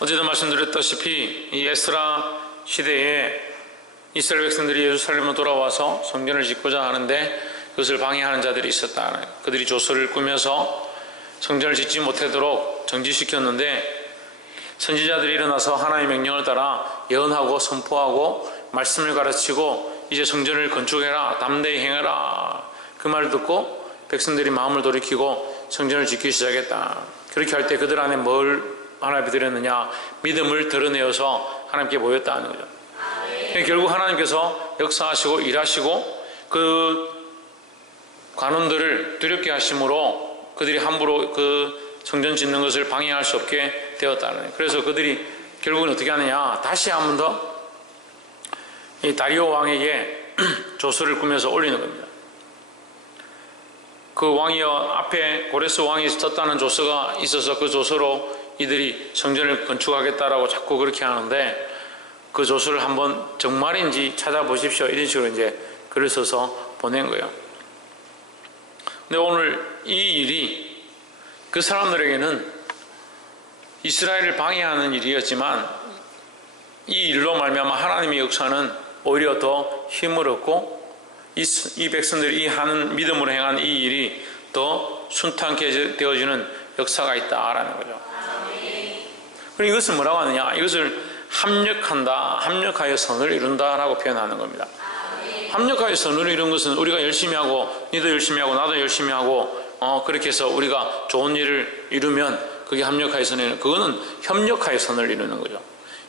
어제도 말씀드렸다시피 이 에스라 시대에 이스라엘 백성들이 예루살렘으로 돌아와서 성전을 짓고자 하는데 그것을 방해하는 자들이 있었다. 그들이 조서를 꾸며서 성전을 짓지 못하도록 정지시켰는데 선지자들이 일어나서 하나님의 명령을 따라 예언하고 선포하고 말씀을 가르치고 이제 성전을 건축해라, 담대히 행해라, 그 말을 듣고 백성들이 마음을 돌이키고 성전을 짓기 시작했다. 그렇게 할 때 그들 안에 뭘 하나님께 드렸느냐? 믿음을 드러내어서 하나님께 보였다는 거죠. 결국 하나님께서 역사하시고 일하시고 그 관원들을 두렵게 하심으로 그들이 함부로 그 성전 짓는 것을 방해할 수 없게 되었다는 거예요. 그래서 그들이 결국은 어떻게 하느냐? 다시 한 번 더 이 다리오 왕에게 조서를 꾸며서 올리는 겁니다. 그 왕이 앞에 고레스 왕이 썼다는 조서가 있어서 그 조서로 이들이 성전을 건축하겠다라고 자꾸 그렇게 하는데 그 조서를 한번 정말인지 찾아보십시오. 이런 식으로 이제 글을 써서 보낸 거예요. 근데 오늘 이 일이 그 사람들에게는 이스라엘을 방해하는 일이었지만 이 일로 말미암아 하나님의 역사는 오히려 더 힘을 얻고 이 백성들이 하는 믿음으로 행한 이 일이 더 순탄케 되어지는 역사가 있다라는 거죠. 그럼 이것을 뭐라고 하느냐? 이것을 합력한다, 합력하여 선을 이룬다라고 표현하는 겁니다. 합력하여 선을 이룬 것은 우리가 열심히 하고 니도 열심히 하고 나도 열심히 하고 그렇게 해서 우리가 좋은 일을 이루면 그게 합력하여 선을 이루는, 그거는 협력하여 선을 이루는 거죠.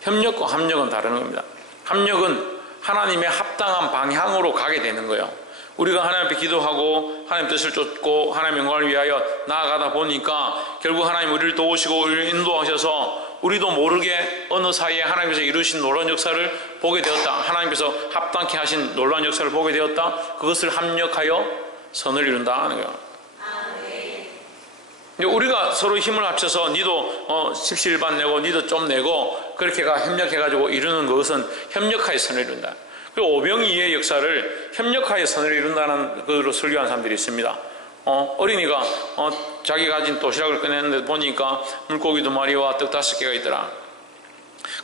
협력과 합력은 다른 겁니다. 합력은 하나님의 합당한 방향으로 가게 되는 거예요. 우리가 하나님 앞에 기도하고 하나님 뜻을 쫓고 하나님 영광을 위하여 나아가다 보니까 결국 하나님 우리를 도우시고 우리를 인도하셔서 우리도 모르게 어느 사이에 하나님께서 이루신 놀라운 역사를 보게 되었다. 하나님께서 합당케 하신 놀라운 역사를 보게 되었다. 그것을 합력하여 선을 이룬다 하는 거예요. 우리가 서로 힘을 합쳐서 니도 십시일반 내고 니도 좀 내고 그렇게가 협력해가지고 이루는 것은 협력하여 선을 이룬다. 그리고 오병이의 역사를 협력하여 선을 이룬다는 것으로 설교한 사람들이 있습니다. 어린이가 자기가 가진 도시락을 꺼냈는데 보니까 물고기 2마리와 떡 5개가 있더라.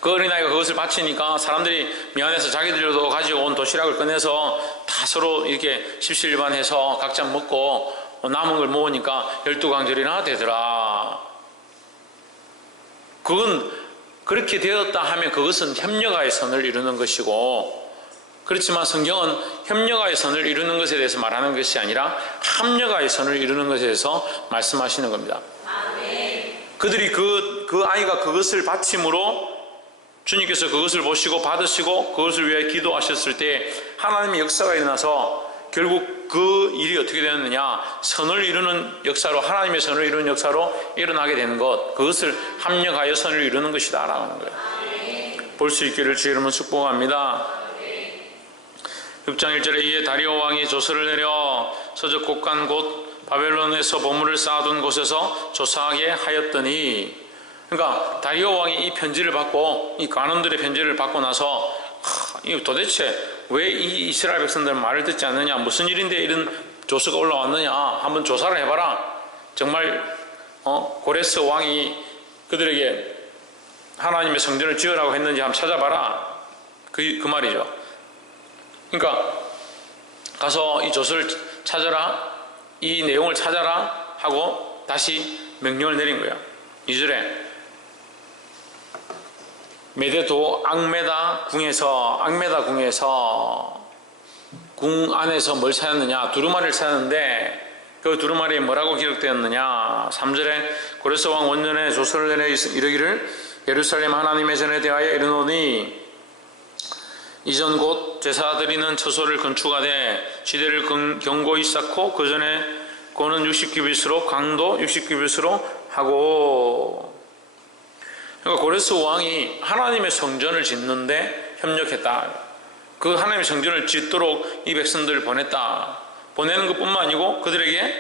그 어린아이가 그것을 바치니까 사람들이 미안해서 자기들도 가지고 온 도시락을 꺼내서 다 서로 이렇게 십시일반해서 각자 먹고 남은 걸 모으니까 12강절이나 되더라. 그건 그렇게 되었다 하면 그것은 협력하여 선을 이루는 것이고, 그렇지만 성경은 협력하여 선을 이루는 것에 대해서 말하는 것이 아니라 합력하여 선을 이루는 것에 대해서 말씀하시는 겁니다. 그들이 그 아이가 그것을 바침으로 주님께서 그것을 보시고 받으시고 그것을 위해 기도하셨을 때 하나님의 역사가 일어나서 결국 그 일이 어떻게 되었느냐? 선을 이루는 역사로, 하나님의 선을 이루는 역사로 일어나게 되는 것, 그것을 합력하여 선을 이루는 것이다 라는 거예요. 볼 수 있기를 주의 이름으로 축복합니다. 6장 1절에 이에 다리오 왕이 조서를 내려 서적 곳간 곧 바벨론에서 보물을 쌓아둔 곳에서 조사하게 하였더니, 그러니까 다리오 왕이 이 편지를 받고, 이 관원들의 편지를 받고 나서 도대체 왜 이 이스라엘 백성들은 말을 듣지 않느냐, 무슨 일인데 이런 조서가 올라왔느냐, 한번 조사를 해봐라. 정말 고레스 왕이 그들에게 하나님의 성전을 지으라고 했는지 한번 찾아봐라. 그 말이죠. 그러니까 가서 이 조서를 찾아라, 이 내용을 찾아라 하고 다시 명령을 내린 거예요. 2절에 메데도 앙메다 궁에서 궁 안에서 뭘 찾았느냐? 두루마리를 찾았는데 그 두루마리에 뭐라고 기록되었느냐? 3절에 고레스 왕 원년에 조서를 내려 이르기를 예루살렘 하나님의 전에 대하여 이르노니 이전 곧 제사 드리는 처소를 건축하되 지대를 견고히 쌓고 그 전에 고는 60규빗으로 강도 60규빗으로 하고. 그러니까 고레스 왕이 하나님의 성전을 짓는데 협력했다. 그 하나님의 성전을 짓도록 이 백성들을 보냈다. 보내는 것뿐만 아니고 그들에게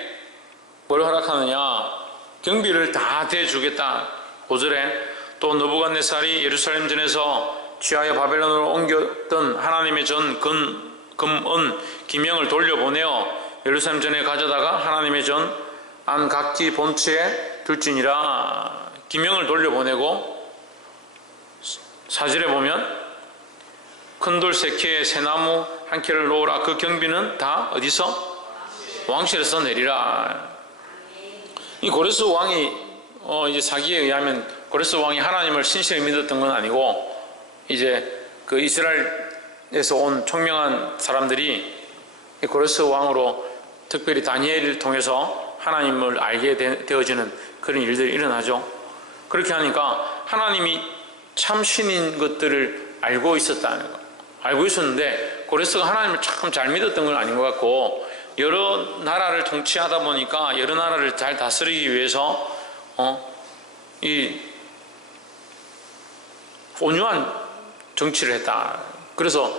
뭘 허락하느냐? 경비를 다 대주겠다. 5절에 또 느부갓네살이 예루살렘 전에서 취하여 바벨론으로 옮겼던 하나님의 전 금은 기명을 돌려보내어 예루살렘 전에 가져다가 하나님의 전 안 각기 본처에 둘지니라. 기명을 돌려보내고 4절에 보면 큰 돌 3켜에 새나무 1켜를 놓으라. 그 경비는 다 어디서? 왕실에서 내리라. 이 고레스 왕이 이제 사기에 의하면 고레스 왕이 하나님을 신실히 믿었던 건 아니고 이제 그 이스라엘에서 온 총명한 사람들이 고레스 왕으로 특별히 다니엘을 통해서 하나님을 알게 되어지는 그런 일들이 일어나죠. 그렇게 하니까 하나님이 참 신인 것들을 알고 있었다는 거. 알고 있었는데 고레스가 하나님을 참 잘 믿었던 건 아닌 것 같고 여러 나라를 통치하다 보니까 여러 나라를 잘 다스리기 위해서 이 온유한 정치를 했다. 그래서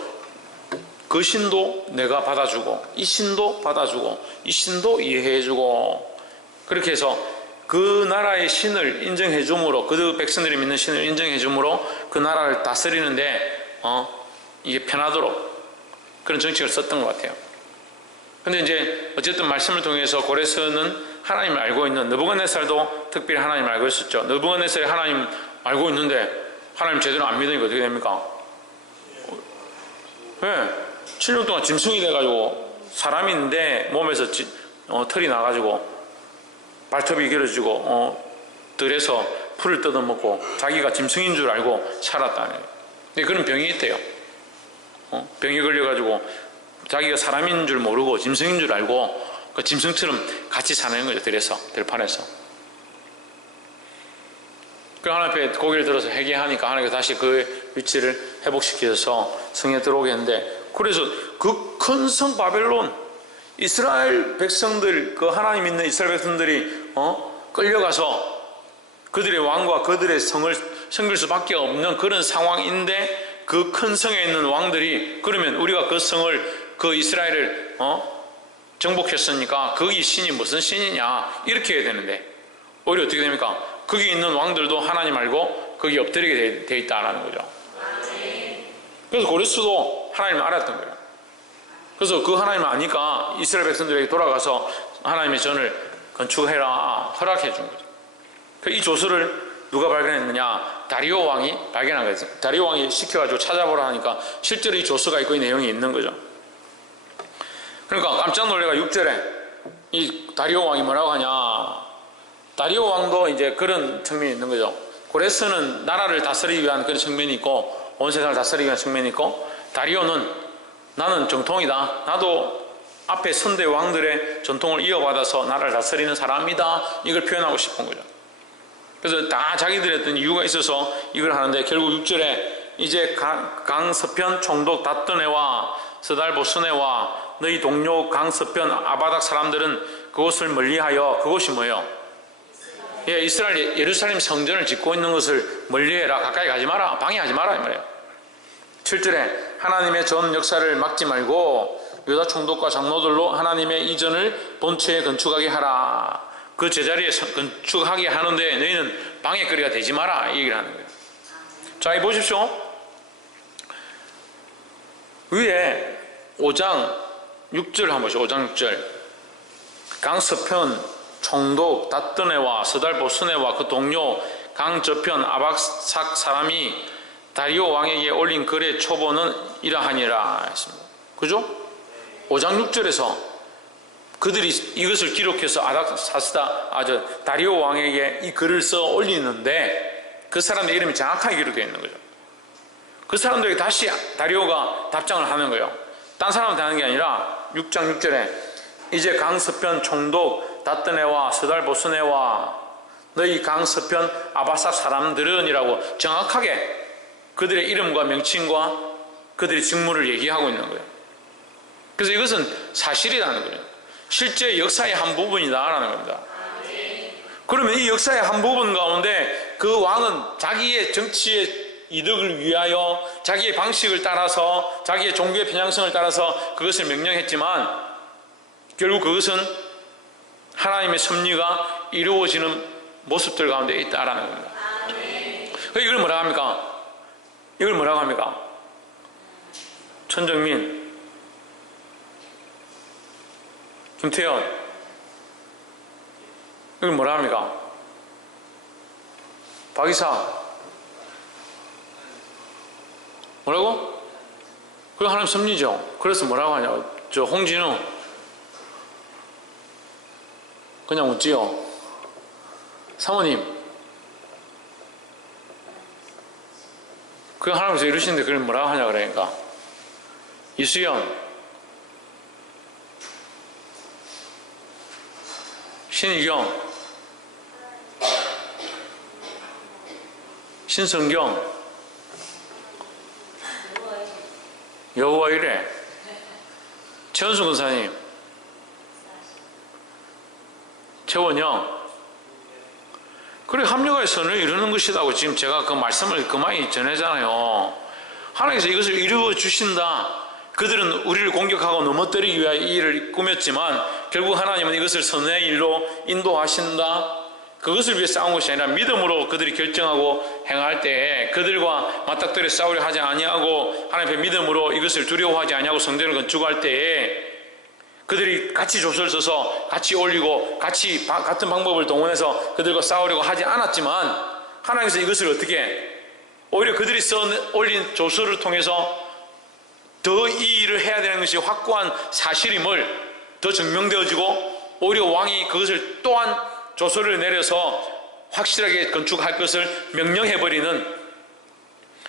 그 신도 내가 받아주고 이 신도 받아주고 이 신도 이해해주고 그렇게 해서 그 나라의 신을 인정해 줌으로 그 백성들이 믿는 신을 인정해 줌으로 그 나라를 다스리는데 이게 편하도록 그런 정책을 썼던 것 같아요. 근데 이제 어쨌든 말씀을 통해서 고레스는 하나님을 알고 있는 느부갓네살도 특별히 하나님을 알고 있었죠. 느부갓네살이 하나님 알고 있는데 하나님 제대로 안 믿으니까 어떻게 됩니까? 네, 7년 동안 짐승이 돼가지고 사람인데 몸에서 털이 나가지고 발톱이 길어지고 들에서 풀을 뜯어먹고 자기가 짐승인 줄 알고 살았다는 거예요. 근데 그런 병이 있대요. 병이 걸려가지고 자기가 사람인 줄 모르고 짐승인 줄 알고 그 짐승처럼 같이 사는 거죠. 들판에서. 그 하나님 앞에 고개를 들어서 회개하니까 하나님께서 다시 그 위치를 회복시켜서 성에 들어오게 했는데 그래서 그 큰 성 바벨론 이스라엘 백성들 그 하나님 믿는 이스라엘 백성들이 끌려가서 그들의 왕과 그들의 성을 섬길 수밖에 없는 그런 상황인데 그 큰 성에 있는 왕들이 그러면 우리가 그 성을 그 이스라엘을 정복했으니까 거기 신이 무슨 신이냐 이렇게 해야 되는데 오히려 어떻게 됩니까? 거기 있는 왕들도 하나님 알고 거기 엎드리게 돼 있다라는 거죠. 그래서 고레스도 하나님을 알았던 거예요. 그래서 그 하나님을 아니까 이스라엘 백성들에게 돌아가서 하나님의 전을 건축해라 허락해 준 거죠. 이 조서를 누가 발견했느냐? 다리오 왕이 발견한 거예요. 다리오 왕이 시켜가지고 찾아보라 하니까 실제로 이 조서가 있고 이 내용이 있는 거죠. 그러니까 깜짝 놀래가 6절에 이 다리오 왕이 뭐라고 하냐? 다리오 왕도 이제 그런 측면이 있는 거죠. 고레스는 나라를 다스리기 위한 그런 측면이 있고 온 세상을 다스리기 위한 측면이 있고 다리오는 나는 정통이다. 나도 앞에 선대 왕들의 전통을 이어받아서 나라를 다스리는 사람이다. 이걸 표현하고 싶은 거죠. 그래서 다 자기들의 어떤 이유가 있어서 이걸 하는데 결국 6절에 이제 강서편 총독 다뜨네와 스달보스네와 너희 동료 강서편 아바닥 사람들은 그것을 멀리하여 그것이 뭐예요? 예, 이스라엘 예루살렘 성전을 짓고 있는 것을 멀리해라. 가까이 가지 마라. 방해하지 마라 이 말이에요. 7절에 하나님의 전 역사를 막지 말고 유다 총독과 장로들로 하나님의 이전을 본처에 건축하게 하라. 그 제자리에 건축하게 하는데 너희는 방해거리가 되지 마라 이 얘기를 하는 거예요. 자, 이 보십시오. 위에 5장 6절 한번 보시죠. 5장 6절 강서편 총독 다뜨네와 스달보스네와 그 동료 강저편 아박삭 사람이 다리오 왕에게 올린 글의 초본은 이러하니라 했습니다. 그죠? 5장 6절에서 그들이 이것을 기록해서 다리오 왕에게 이 글을 써 올리는데 그 사람의 이름이 정확하게 기록되어 있는 거죠. 그 사람들에게 다시 다리오가 답장을 하는 거예요. 딴 사람한테 하는 게 아니라 6장 6절에 이제 강서편 총독 다뜨네와 스달보스네와 너희 강서편 아바삭 사람들은 이라고 정확하게 그들의 이름과 명칭과 그들의 직무를 얘기하고 있는 거예요. 그래서 이것은 사실이라는 거예요. 실제 역사의 한 부분이다라는 겁니다. 그러면 이 역사의 한 부분 가운데 그 왕은 자기의 정치의 이득을 위하여 자기의 방식을 따라서 자기의 종교의 편향성을 따라서 그것을 명령했지만 결국 그것은 하나님의 섭리가 이루어지는 모습들 가운데 있다라는 겁니다. 이걸 뭐라고 합니까? 이걸 뭐라고 합니까? 천정민, 김태현, 이걸 뭐라고 합니까? 박이사, 뭐라고? 그 하나님 섭리죠. 그래서 뭐라고 하냐? 저 홍진우 그냥 웃지요. 사모님, 그 하나님께서 이루시는데 그걸 뭐라고 하냐 그러니까. 이수연, 신희경, 신성경, 여호와 이래, 최은수 권사님, 최원영. 그래 합력의 선을 이루는 것이라고 지금 제가 그 말씀을 그만이 전하잖아요. 하나님께서 이것을 이루어 주신다. 그들은 우리를 공격하고 넘어뜨리기 위하여 이 일을 꾸몄지만 결국 하나님은 이것을 선의 일로 인도하신다. 그것을 위해 싸운 것이 아니라 믿음으로 그들이 결정하고 행할 때에 그들과 맞닥뜨려 싸우려 하지 아니하고 하나님 앞에 믿음으로 이것을 두려워하지 아니하고 성전을 건축할 때에 그들이 같이 조서를 써서 같이 올리고 같이 같은 방법을 동원해서 그들과 싸우려고 하지 않았지만 하나님께서 이것을 어떻게 오히려 그들이 써 올린 조서를 통해서 더 이 일을 해야 되는 것이 확고한 사실임을 더 증명되어지고 오히려 왕이 그것을 또한 조서를 내려서 확실하게 건축할 것을 명령해버리는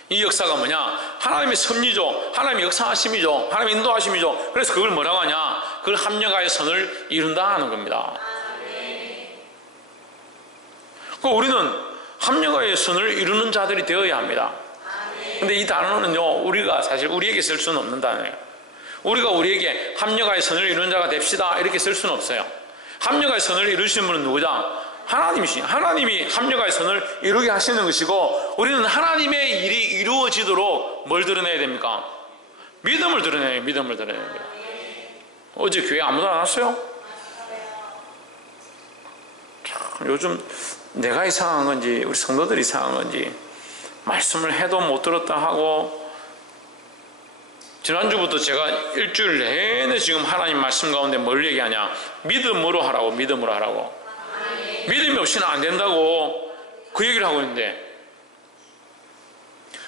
이 역사가 뭐냐? 하나님의 섭리죠. 하나님의 역사하심이죠. 하나님의 인도하심이죠. 그래서 그걸 뭐라고 하냐? 그걸 합력하여 선을 이룬다 하는 겁니다. 그러니까 우리는 합력하여 선을 이루는 자들이 되어야 합니다. 근데 이 단어는요, 우리가 사실 우리에게 쓸 수는 없는 단어예요. 우리가 우리에게 합력하여 선을 이루는 자가 됩시다 이렇게 쓸 수는 없어요. 합력하여 선을 이루시는 분은 누구냐? 하나님이시. 하나님이 합력하여 선을 이루게 하시는 것이고 우리는 하나님의 일이 이루어지도록 뭘 드러내야 됩니까? 믿음을 드러내야 믿음을 드러내야 돼요. 어제 교회 아무도 안 왔어요? 참, 요즘 내가 이상한 건지 우리 성도들이 이상한 건지 말씀을 해도 못 들었다 하고 지난주부터 제가 일주일 내내 지금 하나님 말씀 가운데 뭘 얘기하냐? 믿음으로 하라고, 믿음으로 하라고. 믿음이 없이는 안 된다고 그 얘기를 하고 있는데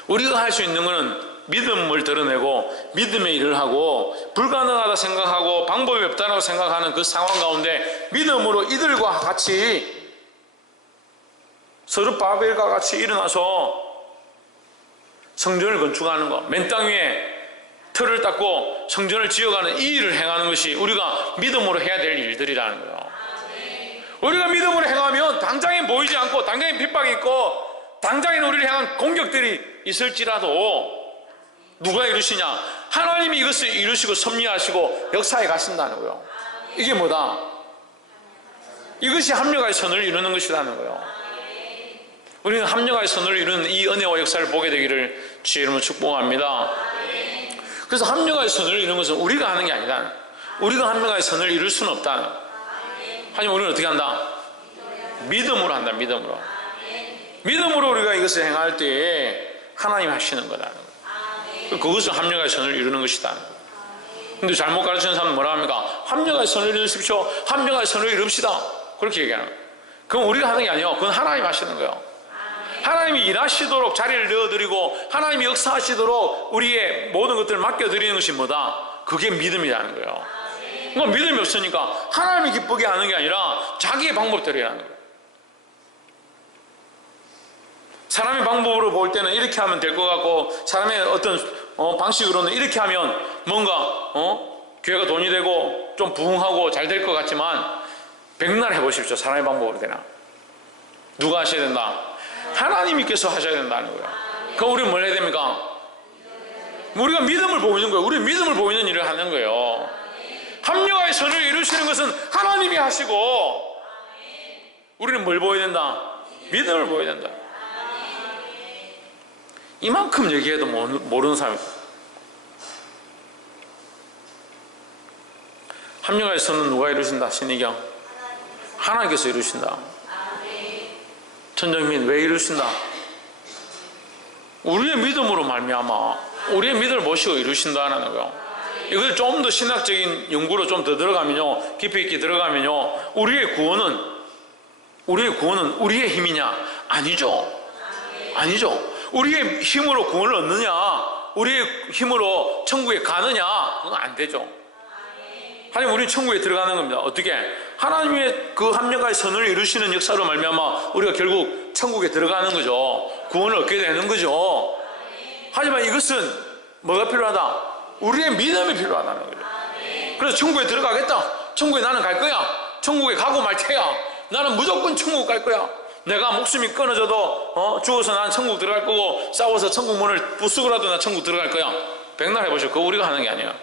우리가 할 수 있는 것은 믿음을 드러내고 믿음의 일을 하고 불가능하다 생각하고 방법이 없다고 생각하는 그 상황 가운데 믿음으로 이들과 같이 스룹바벨과 같이 일어나서 성전을 건축하는 것, 맨 땅 위에 틀을 닦고 성전을 지어가는 이 일을 행하는 것이 우리가 믿음으로 해야 될 일들이라는 거예요. 우리가 믿음으로 행하면 당장에 보이지 않고 당장에 핍박이 있고 당장에 우리를 향한 공격들이 있을지라도 누가 이루시냐? 하나님이 이것을 이루시고 섭리하시고 역사에 가신다는 거예요. 이게 뭐다? 이것이 합력의 선을 이루는 것이라는 거예요. 우리는 합력의 선을 이루는 이 은혜와 역사를 보게 되기를 주의 이름으로 축복합니다. 그래서 합력의 선을 이루는 것은 우리가 하는 게 아니다. 우리가 합력의 선을 이룰 수는 없다. 하지만 우리는 어떻게 한다? 믿음으로 한다. 믿음으로. 믿음으로 우리가 이것을 행할 때에 하나님 하시는 거다. 그것은 합력의 선을 이루는 것이다. 근데 잘못 가르치는 사람은 뭐라 합니까? 합력의 선을 이루십시오. 합력의 선을 이룹시다. 그렇게 얘기하는 거예요. 그건 우리가 하는 게 아니에요. 그건 하나님 하시는 거예요. 하나님이 일하시도록 자리를 내어드리고 하나님이 역사하시도록 우리의 모든 것들을 맡겨드리는 것이 뭐다? 그게 믿음이라는 거예요. 그러니까 믿음이 없으니까 하나님이 기쁘게 하는 게 아니라 자기의 방법대로 하는 거예요. 사람의 방법으로 볼 때는 이렇게 하면 될 것 같고 사람의 어떤 방식으로는 이렇게 하면 뭔가 교회가 돈이 되고 좀 부흥하고 잘 될 것 같지만 백날 해보십시오. 사람의 방법으로 되나? 누가 하셔야 된다? 하나님께서 하셔야 된다는 거예요. 그럼 우리는 뭘 해야 됩니까? 우리가 믿음을 보이는 거예요. 우리 믿음을 보이는 일을 하는 거예요. 합력의 선을 이루시는 것은 하나님이 하시고 우리는 뭘 보여야 된다? 믿음을 보여야 된다. 이만큼 얘기해도 모르는 사람이 합력의 선은 누가 이루신다? 신의경 하나님께서 이루신다. 천정민 왜 이루신다? 우리의 믿음으로 말미암아 우리의 믿음을 모시고 이루신다는 거예요. 이걸 좀 더 신학적인 연구로 좀 더 들어가면요, 깊이 있게 들어가면요, 우리의 구원은 우리의 힘이냐? 아니죠. 아니죠. 우리의 힘으로 구원을 얻느냐? 우리의 힘으로 천국에 가느냐? 그건 안 되죠. 하나님 우리 천국에 들어가는 겁니다. 어떻게? 하나님의 그 합력의 선을 이루시는 역사로 말미암아 우리가 결국 천국에 들어가는 거죠. 구원을 얻게 되는 거죠. 하지만 이것은 뭐가 필요하다? 우리의 믿음이 필요하다는 거죠. 그래서 천국에 들어가겠다. 천국에 나는 갈 거야. 천국에 가고 말 테야. 나는 무조건 천국 갈 거야. 내가 목숨이 끊어져도 죽어서 난 천국 들어갈 거고 싸워서 천국 문을 부수고라도 나 천국 들어갈 거야. 백날 해보시오. 그거 우리가 하는 게 아니야.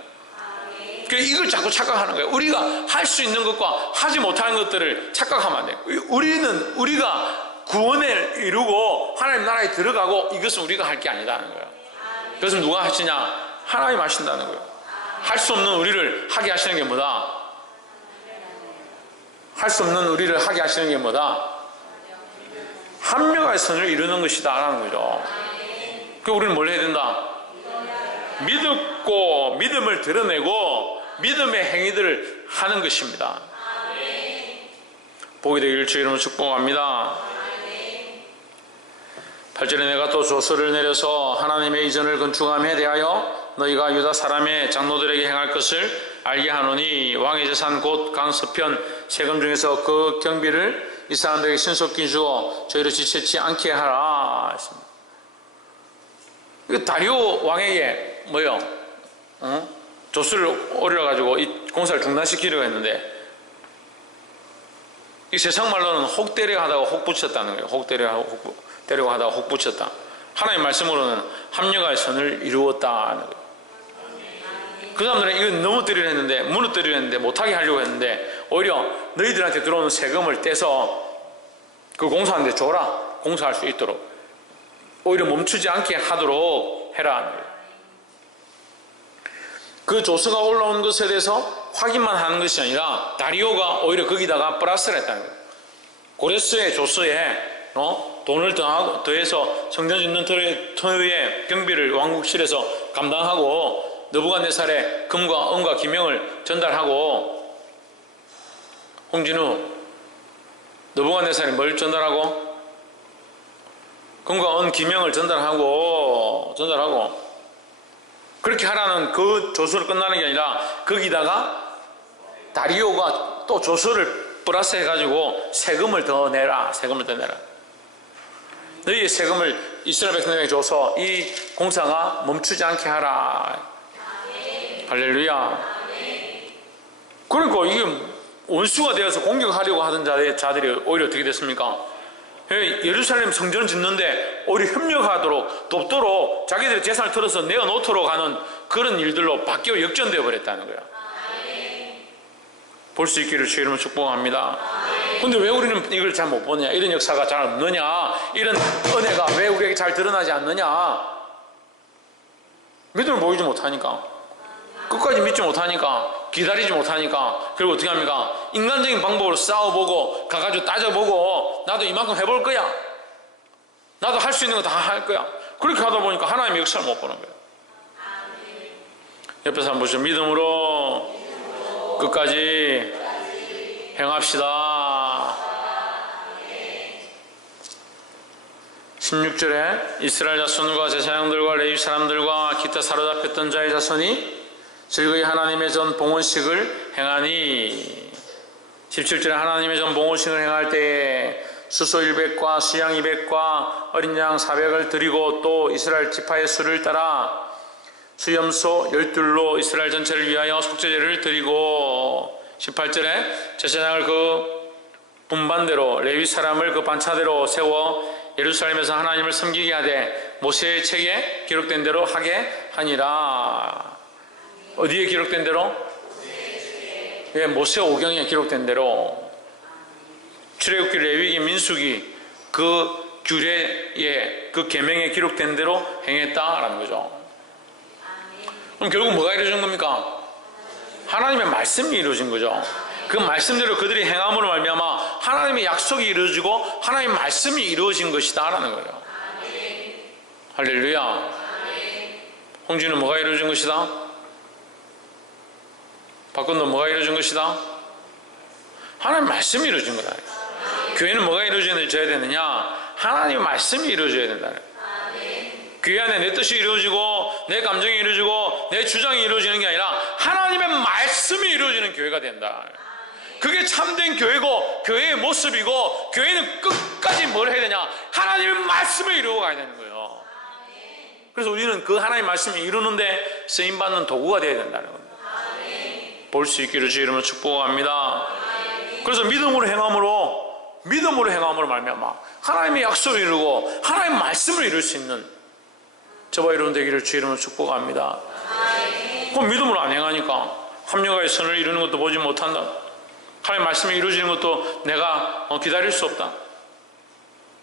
이걸 자꾸 착각하는 거예요. 우리가 할 수 있는 것과 하지 못하는 것들을 착각하면 안 돼요. 우리가 구원을 이루고 하나님 나라에 들어가고 이것은 우리가 할 게 아니다는 거예요. 그것은 누가 하시냐? 하나님 하신다는 거예요. 할 수 없는 우리를 하게 하시는 게 뭐다? 할 수 없는 우리를 하게 하시는 게 뭐다? 합력의 선을 이루는 것이다 라는 거죠. 그러니까 우리는 뭘 해야 된다? 믿고 믿음을 드러내고 믿음의 행위들을 하는 것입니다. 복이 되기를 주 이름으로 축복합니다. 8절에 내가 또 조서를 내려서 하나님의 이전을 건축함에 대하여 너희가 유다 사람의 장로들에게 행할 것을 알게 하노니 왕의 재산 곧 강서편 세금 중에서 그 경비를 이 사람들에게 신속히 주어 저희를 지체치 않게 하라 했습니다. 다리오 왕에게 뭐요? 조수를 올려가지고 이 공사를 중단시키려고 했는데 이 세상 말로는 혹 데려가다가 혹 붙였다는 거예요. 혹 데려고 하다가 혹 붙였다. 하나님 말씀으로는 합력의 선을 이루었다는 거예요. 그 사람들은 이건 넘어뜨리려 했는데 무너뜨리려 했는데 못하게 하려고 했는데 오히려 너희들한테 들어오는 세금을 떼서 그 공사하는데 줘라. 공사할 수 있도록 오히려 멈추지 않게 하도록 해라. 그 조서가 올라온 것에 대해서 확인만 하는 것이 아니라 다리오가 오히려 거기다가 플러스를 했다는 거예요. 고레스의 조서에 돈을 더해서 성전 짓는 터의 경비를 왕국실에서 감당하고 느부갓네살의 금과 은과 기명을 전달하고 홍진우 느부갓네살이 뭘 전달하고 금과 은 기명을 전달하고 그렇게 하라는 그 조서를 끝나는 게 아니라 거기다가 다리오가 또 조서를 플러스 해가지고 세금을 더 내라. 너희의 세금을 이스라엘 백성에게 줘서 이 공사가 멈추지 않게 하라. 할렐루야. 그러니까 이게 원수가 되어서 공격하려고 하던 자들이 오히려 어떻게 됐습니까? 예루살렘 성전을 짓는데 오히려 협력하도록 돕도록 자기들의 재산을 털어서 내어놓도록 하는 그런 일들로 바뀌어 역전되어 버렸다는 거야. 볼 수 있기를 주 이름으로 축복합니다. 근데 왜 우리는 이걸 잘 못 보느냐? 이런 역사가 잘 없느냐? 이런 은혜가 왜 우리에게 잘 드러나지 않느냐? 믿음을 보이지 못하니까, 끝까지 믿지 못하니까, 기다리지 못하니까, 그리고 어떻게 합니까? 인간적인 방법으로 싸워보고 가가지고 따져보고 나도 이만큼 해볼 거야, 나도 할 수 있는 거 다 할 거야, 그렇게 하다 보니까 하나님의 역사를 못 보는 거예요. 옆에서 한번 보시죠. 믿음으로 끝까지 행합시다. 16절에 이스라엘 자손과 제사장들과 레위 사람들과 기타 사로잡혔던 자의 자손이 즐거이 하나님의 전 봉헌식을 행하니 17절에 하나님의 전 봉헌식을 행할 때에 수소 100과 수양 200과 어린 양 400을 드리고 또 이스라엘 지파의 수를 따라 수염소 12로 이스라엘 전체를 위하여 속죄제를 드리고 18절에 제사장을 그 분반대로 레위 사람을 그 반차대로 세워 예루살렘에서 하나님을 섬기게 하되 모세의 책에 기록된 대로 하게 하니라. 어디에 기록된 대로? 예, 모세 오경에 기록된 대로 출애굽기, 레위기, 민수기 그 규례에 그 계명에 기록된 대로 행했다라는 거죠. 그럼 결국 뭐가 이루어진 겁니까? 하나님의 말씀이 이루어진 거죠. 그 말씀대로 그들이 행함으로 말미암아 하나님의 약속이 이루어지고 하나님의 말씀이 이루어진 것이다 라는 거예요. 할렐루야. 홍진은 뭐가 이루어진 것이다? 박근도 뭐가 이루어진 것이다? 하나님의 말씀이 이루어진 거다. 교회는 뭐가 이루어져야 되느냐? 하나님의 말씀이 이루어져야 된다. 교회 안에 내 뜻이 이루어지고 내 감정이 이루어지고 내 주장이 이루어지는 게 아니라 하나님의 말씀이 이루어지는 교회가 된다. 그게 참된 교회고 교회의 모습이고, 교회는 끝까지 뭘 해야 되냐? 하나님의 말씀을 이루어 가야 되는 거예요. 그래서 우리는 그 하나님의 말씀을 이루는데 쓰임받는 도구가 되어야 된다는 겁니다. 볼 수 있기를 주의 이름으로 축복합니다. 그래서 믿음으로 행함으로 말미암아 하나님의 약속을 이루고 하나님의 말씀을 이룰 수 있는 저와 여러분 되기를 주의 이름으로 축복합니다. 그럼 믿음으로 안 행하니까 합력하여 선을 이루는 것도 보지 못한다. 하나님의 말씀이 이루어지는 것도 내가 기다릴 수 없다.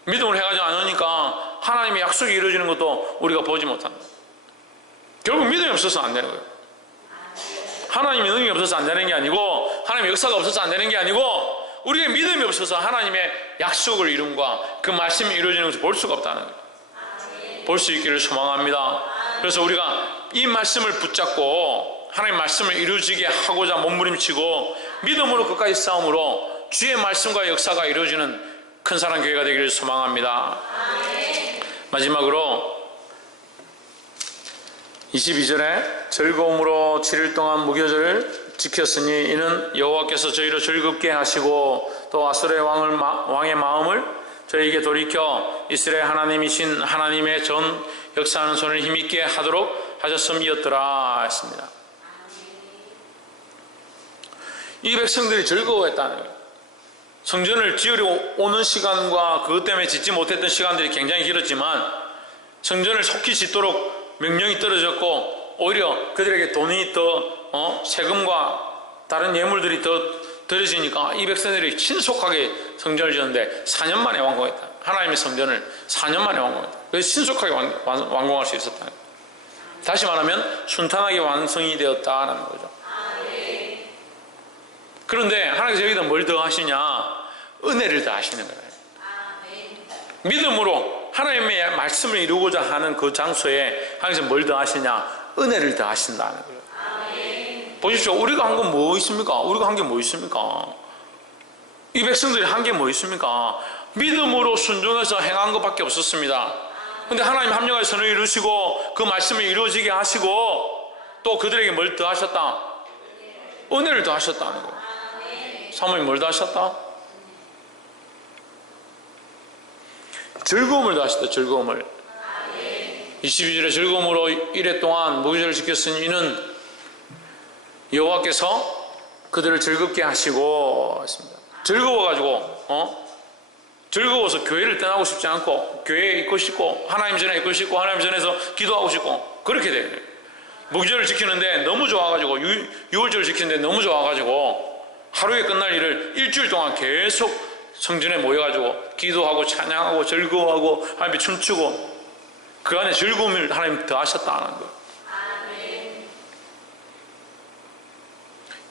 믿음으로 행하지 않으니까 하나님의 약속이 이루어지는 것도 우리가 보지 못한다. 결국 믿음이 없어서 안 되는 거예요. 하나님의 능력이 없어서 안 되는 게 아니고, 하나님의 역사가 없어서 안 되는 게 아니고, 우리의 믿음이 없어서 하나님의 약속을 이룬과 그 말씀이 이루어지는 것을 볼 수가 없다는 거예요. 볼 수 있기를 소망합니다. 그래서 우리가 이 말씀을 붙잡고 하나님의 말씀을 이루어지게 하고자 몸부림치고 믿음으로 끝까지 싸움으로 주의 말씀과 역사가 이루어지는 큰 사랑 교회가 되기를 소망합니다. 마지막으로 22절에 즐거움으로 7일 동안 무교절을 지켰으니 이는 여호와께서 저희를 즐겁게 하시고 또 아수르의 왕의 마음을 저희에게 돌이켜 이스라엘 하나님이신 하나님의 전 역사하는 손을 힘있게 하도록 하셨음이었더라 했습니다. 이 백성들이 즐거워했다는 거예요. 성전을 지으려고 오는 시간과 그것 때문에 짓지 못했던 시간들이 굉장히 길었지만 성전을 속히 짓도록 명령이 떨어졌고, 오히려 그들에게 돈이 더 세금과 다른 예물들이 더 들어지니까 이 백성들이 신속하게 성전을 지었는데 4년 만에 완공했다. 하나님의 성전을 4년 만에 완공했다. 그래서 신속하게 완공할 수 있었다. 다시 말하면 순탄하게 완성이 되었다는 거죠. 그런데 하나님께서 여기다 뭘 더 하시냐? 은혜를 더 하시는 거예요. 믿음으로 하나님의 말씀을 이루고자 하는 그 장소에 하나님께서 뭘 더 하시냐? 은혜를 더 하신다는 거예요. 보십시오. 우리가 한 건 뭐 있습니까? 우리가 한 게 뭐 있습니까? 이 백성들이 한 게 뭐 있습니까? 믿음으로 순종해서 행한 것밖에 없었습니다. 근데 하나님 합력하여 선을 이루시고 그 말씀을 이루어지게 하시고 또 그들에게 뭘 더 하셨다? 은혜를 더 하셨다는 거예요. 사모님 뭘 더 하셨다? 즐거움을 더 하셨다. 즐거움을. 22절에 즐거움으로 이래 동안 무교절을 지켰으니 이는 여호와께서 그들을 즐겁게 하시고 했습니다. 즐거워서 교회를 떠나고 싶지 않고 교회에 있고 싶고 하나님 전에 있고 싶고 하나님 전에서 기도하고 싶고 그렇게 돼요. 무교절을 지키는데 너무 좋아가지고 6월절을 지키는데 너무 좋아가지고 하루에 끝날 일을 일주일 동안 계속 성전에 모여가지고 기도하고 찬양하고 즐거워하고 하나님께 춤추고 그 안에 즐거움을 하나님 더하셨다는 거예요.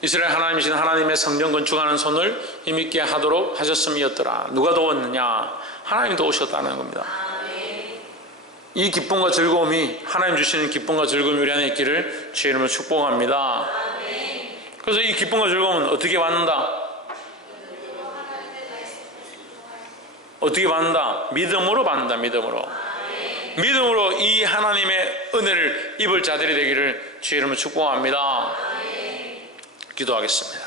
이스라엘 하나님이신 하나님의 성전 건축하는 손을 힘있게 하도록 하셨음이었더라. 누가 도왔느냐? 하나님 도우셨다는 겁니다. 이 기쁨과 즐거움이 하나님 주시는 기쁨과 즐거움이 우리 안에 있기를 주의 이름으로 축복합니다. 그래서 이 기쁨과 즐거움은 어떻게 받는다? 어떻게 받는다? 믿음으로 받는다. 믿음으로 이 하나님의 은혜를 입을 자들이 되기를 주의 이름으로 축복합니다. 기도하겠습니다.